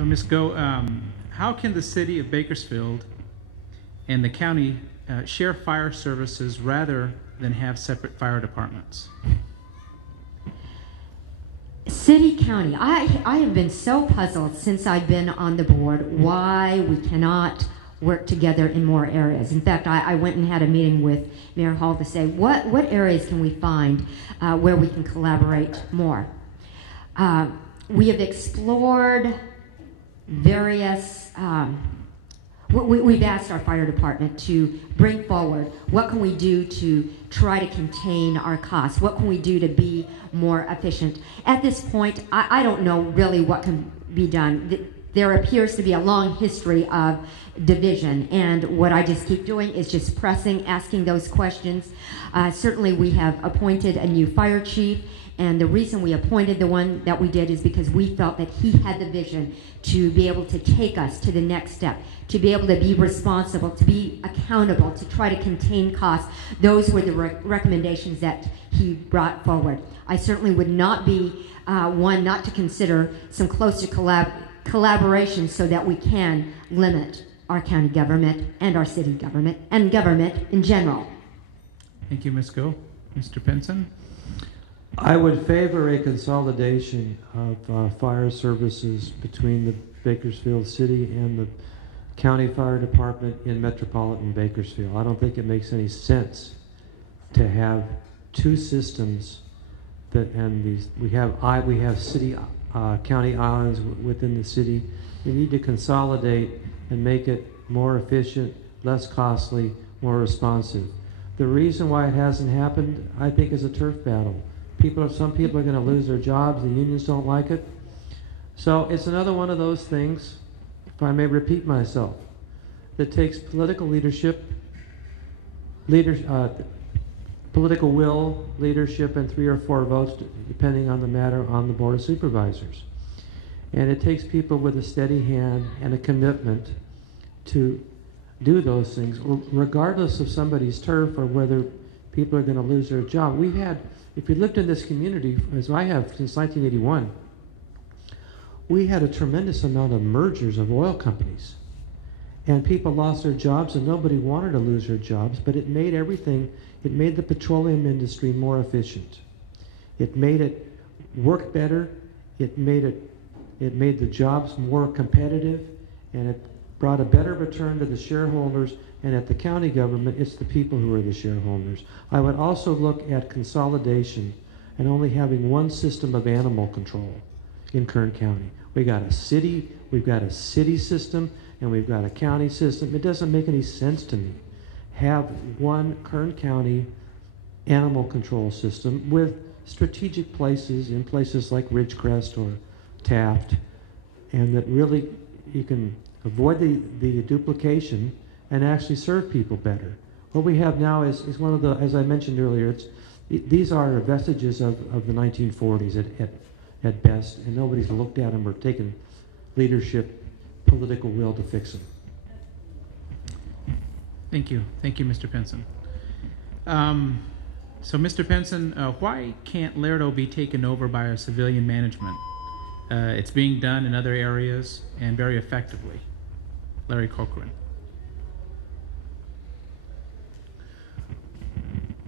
So, Ms. Goh, how can the city of Bakersfield and the county share fire services rather than have separate fire departments? City, county, I have been so puzzled since I've been on the board why we cannot work together in more areas. In fact, I went and had a meeting with Mayor Hall to say, what areas can we find where we can collaborate more? We have explored various, we've asked our fire department to bring forward what can we do to try to contain our costs, what can we do to be more efficient. At this point, I don't know really what can be done. There appears to be a long history of division, and what I just keep doing is just pressing, asking those questions. Certainly we have appointed a new fire chief, and the reason we appointed the one that we did is because we felt that he had the vision to be able to take us to the next step, to be able to be responsible, to be accountable, to try to contain costs. Those were the recommendations that he brought forward. I certainly would not be one not to consider some closer collaboration so that we can limit our county government and our city government and government in general. Thank you, Ms. Goh. Mr. Pinson? I would favor a consolidation of fire services between the Bakersfield City and the County Fire Department in metropolitan Bakersfield. I don't think it makes any sense to have two systems that, and these we have city county islands within the city. We need to consolidate and make it more efficient, less costly, more responsive. The reason why it hasn't happened, I think, is a turf battle. Some people are going to lose their jobs. The unions don't like it. So it's another one of those things, if I may repeat myself, that takes political leadership, political will, leadership, and 3 or 4 votes, depending on the matter, on the Board of Supervisors. And it takes people with a steady hand and a commitment to do those things, regardless of somebody's turf or whether people are going to lose their job. We had, if you lived in this community, as I have since 1981, we had a tremendous amount of mergers of oil companies. And people lost their jobs, and nobody wanted to lose their jobs, but it made everything, it made the petroleum industry more efficient. It made it work better, it made the jobs more competitive, and it brought a better return to the shareholders, and at the county government, it's the people who are the shareholders. I would also look at consolidation and only having one system of animal control in Kern County. We've got a city system, and we've got a county system. It doesn't make any sense to me. Have one Kern County animal control system with strategic places in places like Ridgecrest or Taft, and that really you can avoid the duplication and actually serve people better. What we have now is one of the, as I mentioned earlier, these are vestiges of the 1940s at best, and nobody's looked at them or taken leadership, political will to fix them. Thank you, Mr. Pinson. So, Mr. Pinson, why can't Lerdo be taken over by a civilian management? It's being done in other areas and very effectively. Larry Cochran.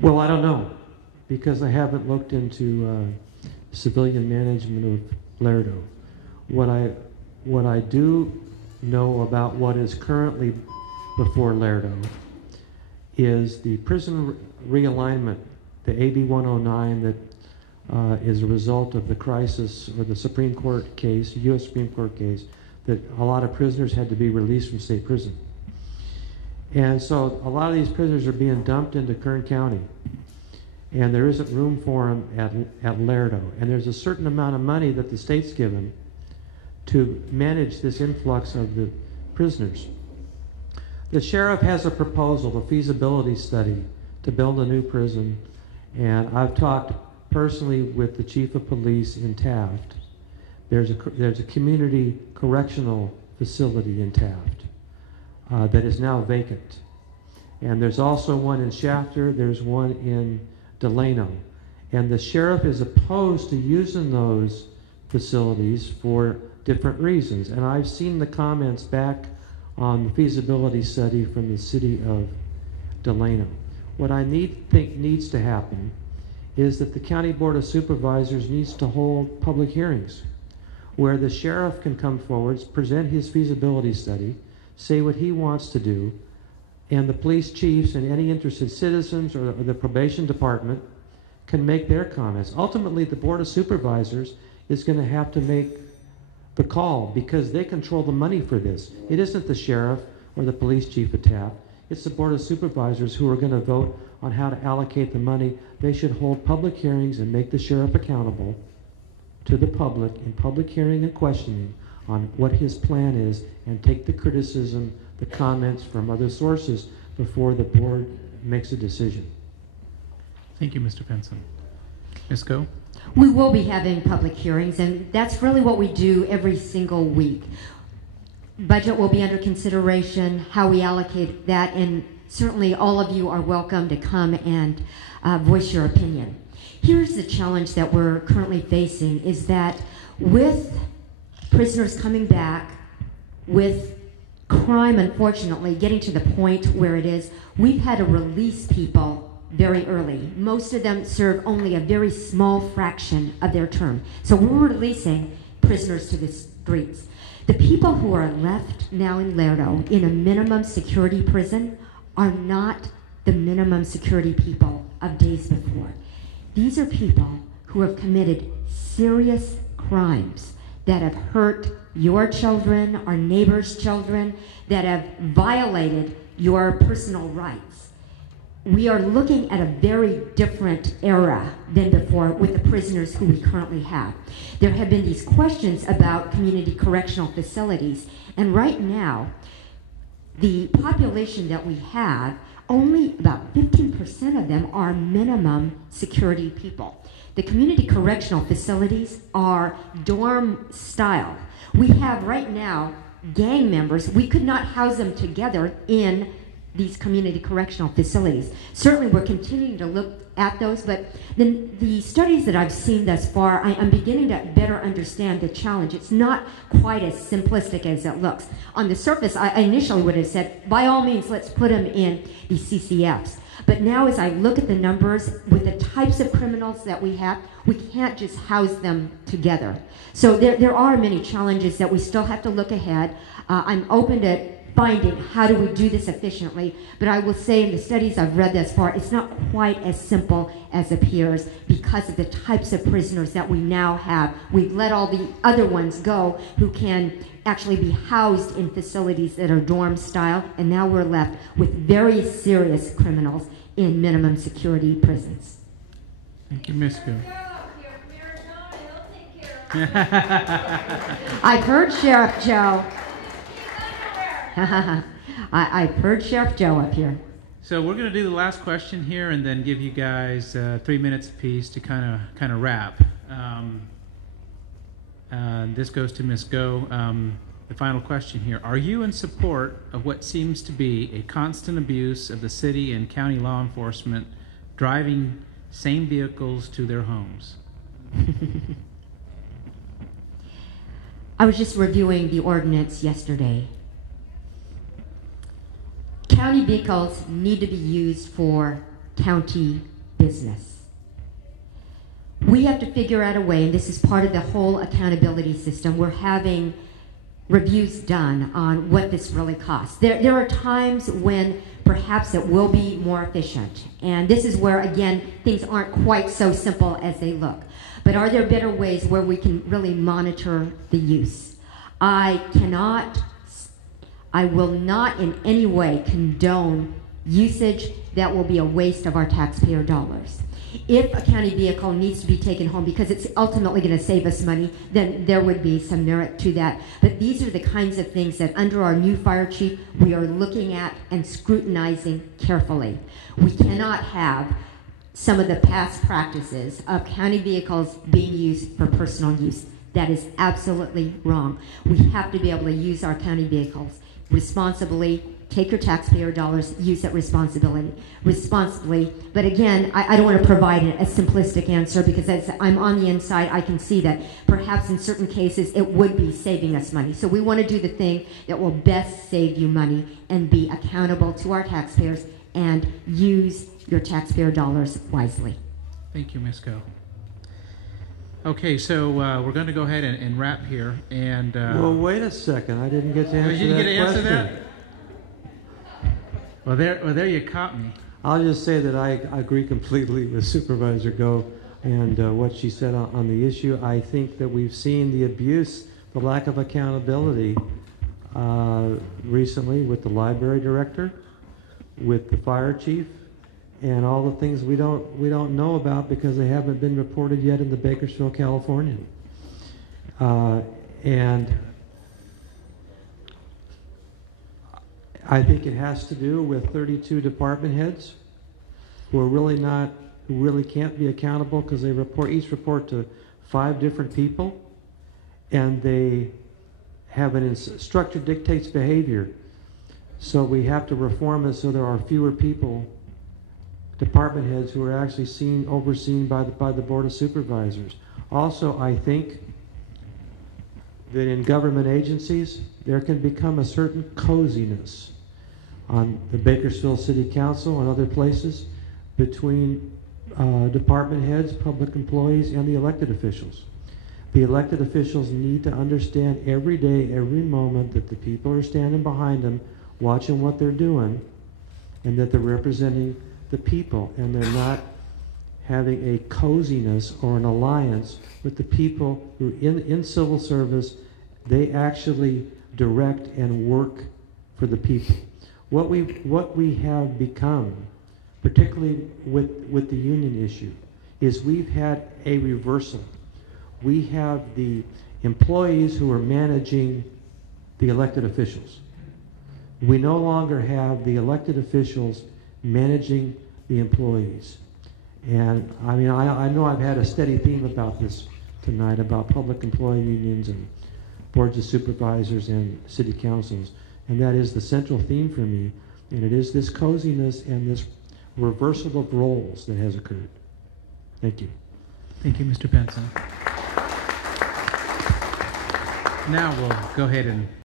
Well, I don't know, because I haven't looked into civilian management of Lerdo. What I do know about what is currently before Lerdo is the prison realignment, the AB 109 that is a result of the crisis or the Supreme Court case, U.S. Supreme Court case, that a lot of prisoners had to be released from state prison. And so a lot of these prisoners are being dumped into Kern County, and there isn't room for them at Lerdo. And there's a certain amount of money that the state's given to manage this influx of the prisoners. The sheriff has a proposal, a feasibility study, to build a new prison, and I've talked personally with the chief of police in Taft. There's a community correctional facility in Taft that is now vacant. And there's also one in Shafter, there's one in Delano. And the sheriff is opposed to using those facilities for different reasons. And I've seen the comments back on the feasibility study from the city of Delano. What I think needs to happen is that the County Board of Supervisors needs to hold public hearings where the sheriff can come forward, present his feasibility study, say what he wants to do, and the police chiefs and any interested citizens or the probation department can make their comments. Ultimately, the Board of Supervisors is going to have to make the call because they control the money for this. It isn't the sheriff or the police chief at Taft. It's the Board of Supervisors who are going to vote on how to allocate the money. They should hold public hearings and make the sheriff accountable to the public in public hearing and questioning on what his plan is, and take the criticism, the comments from other sources before the board makes a decision. Thank you, Mr. Pinson. Ms. Goh? We will be having public hearings, and that's really what we do every single week. Budget will be under consideration, how we allocate that, and certainly all of you are welcome to come and voice your opinion. Here's the challenge that we're currently facing, is that with prisoners coming back, with crime unfortunately getting to the point where it is, we've had to release people very early. Most of them serve only a very small fraction of their term. So we're releasing prisoners to the streets. The people who are left now in Lerdo in a minimum security prison are not the minimum security people of days before. These are people who have committed serious crimes that have hurt your children, our neighbors' children, that have violated your personal rights. We are looking at a very different era than before with the prisoners who we currently have. There have been these questions about community correctional facilities, and right now, the population that we have, only about 15% of them are minimum security people. The community correctional facilities are dorm style. We have right now gang members. We could not house them together in these community correctional facilities. Certainly we're continuing to look at those, but the studies that I've seen thus far, I'm beginning to better understand the challenge. It's not quite as simplistic as it looks. On the surface, I initially would have said, by all means, let's put them in these CCFs. But now as I look at the numbers, with the types of criminals that we have, we can't just house them together. So there are many challenges that we still have to look ahead. I'm open to finding how do we do this efficiently, but I will say in the studies I've read thus far, it's not quite as simple as appears because of the types of prisoners that we now have. We've let all the other ones go who can actually be housed in facilities that are dorm style, and now we're left with very serious criminals in minimum security prisons. Thank you, Ms. Goh. I've heard Sheriff Joe. I've heard Sheriff Joe up here. So we're going to do the last question here, and then give you guys 3 minutes apiece to kind of wrap. This goes to Ms. Goh. The final question here: are you in support of what seems to be a constant abuse of the city and county law enforcement driving same vehicles to their homes? I was just reviewing the ordinance yesterday. County vehicles need to be used for county business. We have to figure out a way, and this is part of the whole accountability system. We're having reviews done on what this really costs. There are times when perhaps it will be more efficient, and this is where, again, things aren't quite so simple as they look. But are there better ways where we can really monitor the use? I will not in any way condone usage that will be a waste of our taxpayer dollars. If a county vehicle needs to be taken home because it's ultimately going to save us money, then there would be some merit to that. But these are the kinds of things that under our new fire chief, we are looking at and scrutinizing carefully. We cannot have some of the past practices of county vehicles being used for personal use. That is absolutely wrong. We have to be able to use our county vehicles responsibly take your taxpayer dollars, use it responsibly. But again, I don't want to provide a simplistic answer, because as I'm on the inside, I can see that perhaps in certain cases it would be saving us money. So we want to do the thing that will best save you money and be accountable to our taxpayers and use your taxpayer dollars wisely. Thank you, Ms. Goh. Okay, so we're going to go ahead and wrap here. And well, wait a second. I didn't get to answer you didn't that get to answer question. that? Well, there you caught me. I'll just say that I agree completely with Supervisor Goh and what she said on the issue. I think that we've seen the abuse, the lack of accountability recently with the library director, with the fire chief, and all the things we don't know about because they haven't been reported yet in the Bakersfield, California. And I think it has to do with 32 department heads who really can't be accountable because they each report to 5 different people, and they have structure dictates behavior. So we have to reform it so there are fewer people, department heads, who are actually overseen by the Board of Supervisors. Also, I think that in government agencies, there can become a certain coziness on the Bakersfield City Council and other places between department heads, public employees, and the elected officials. The elected officials need to understand every day, every moment, that the people are standing behind them, watching what they're doing, and that they're representing the people, and they're not having a coziness or an alliance with the people who in civil service. They actually direct and work for the people. What we have become, particularly with the union issue, is we've had a reversal. We have the employees who are managing the elected officials. We no longer have the elected officials managing the employees. And I mean, I know I've had a steady theme about this tonight, about public employee unions and boards of supervisors and city councils, and that is the central theme for me, and it is this coziness and this reversal of roles that has occurred. Thank you. Thank you, Mr. Pinson. Now we'll go ahead and